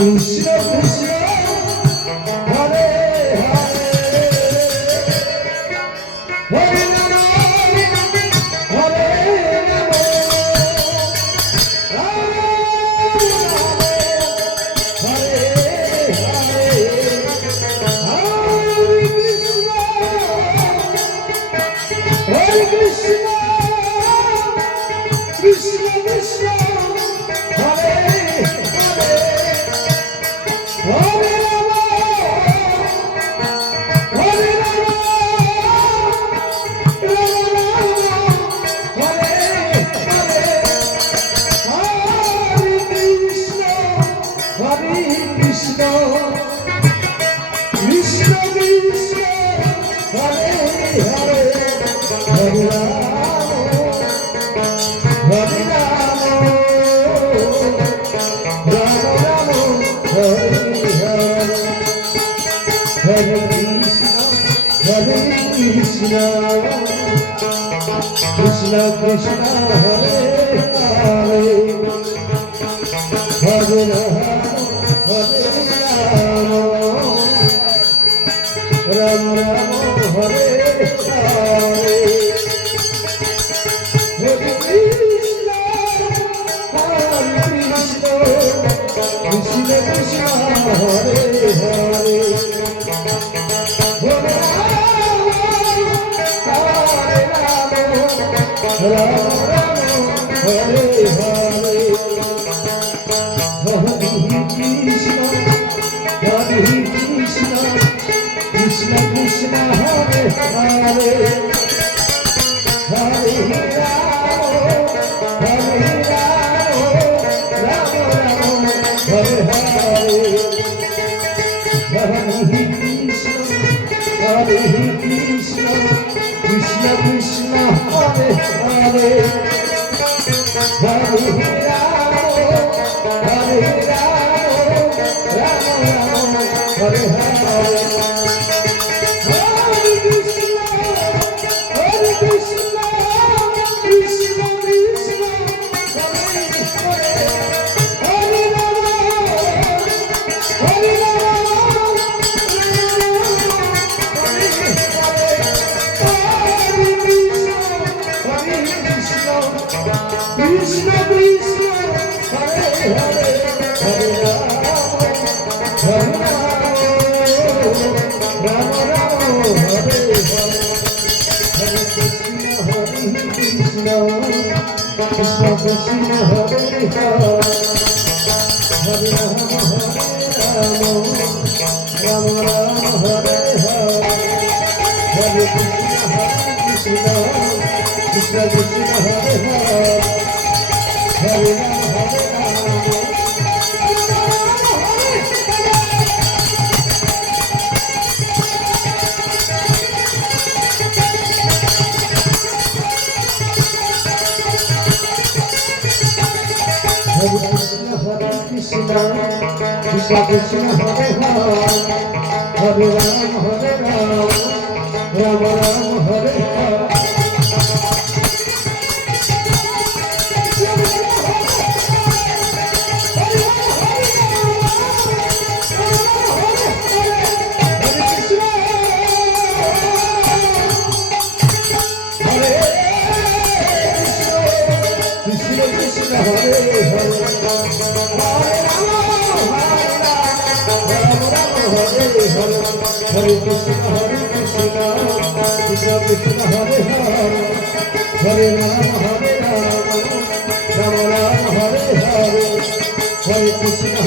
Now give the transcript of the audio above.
Krishna Krishna Hare Hare Ram Hare Ram Ram Hare Hare Hare Krishna Krishna Krishna Hare Hare Hare Ram Hare Ram Ram Ram Hare Hare Hare Krishna Krishna Krishna Hare Hare Hare Ram Ram Hare Hare Krishna Krishna Krishna Hare Hare Hare Ram Ram Ram Hare Hare Hare Krishna Krishna Krishna Hare Hare Hare Ram Ram Hare Hare Hare Krishna Krishna Krishna Hare Hare Hare Ram Ram Hare Hare Hare Krishna Krishna Krishna Hare Hare Hare Ram Ram Hare Hare Krishna Krishna Hare Hare Hare Ram Ram Hare Hare Hare Krishna Krishna Krishna Hare Hare Hare Ram Ram Hare Hare Hare Krishna Krishna Krishna Hare Hare Hare Ram Krishna Krishna Hare Hare Hare Ram Ram Hare Hare Hare Krishna Krishna Krishna Hare Hare Hare Ram Ram Ram Hare Hare Hare Krishna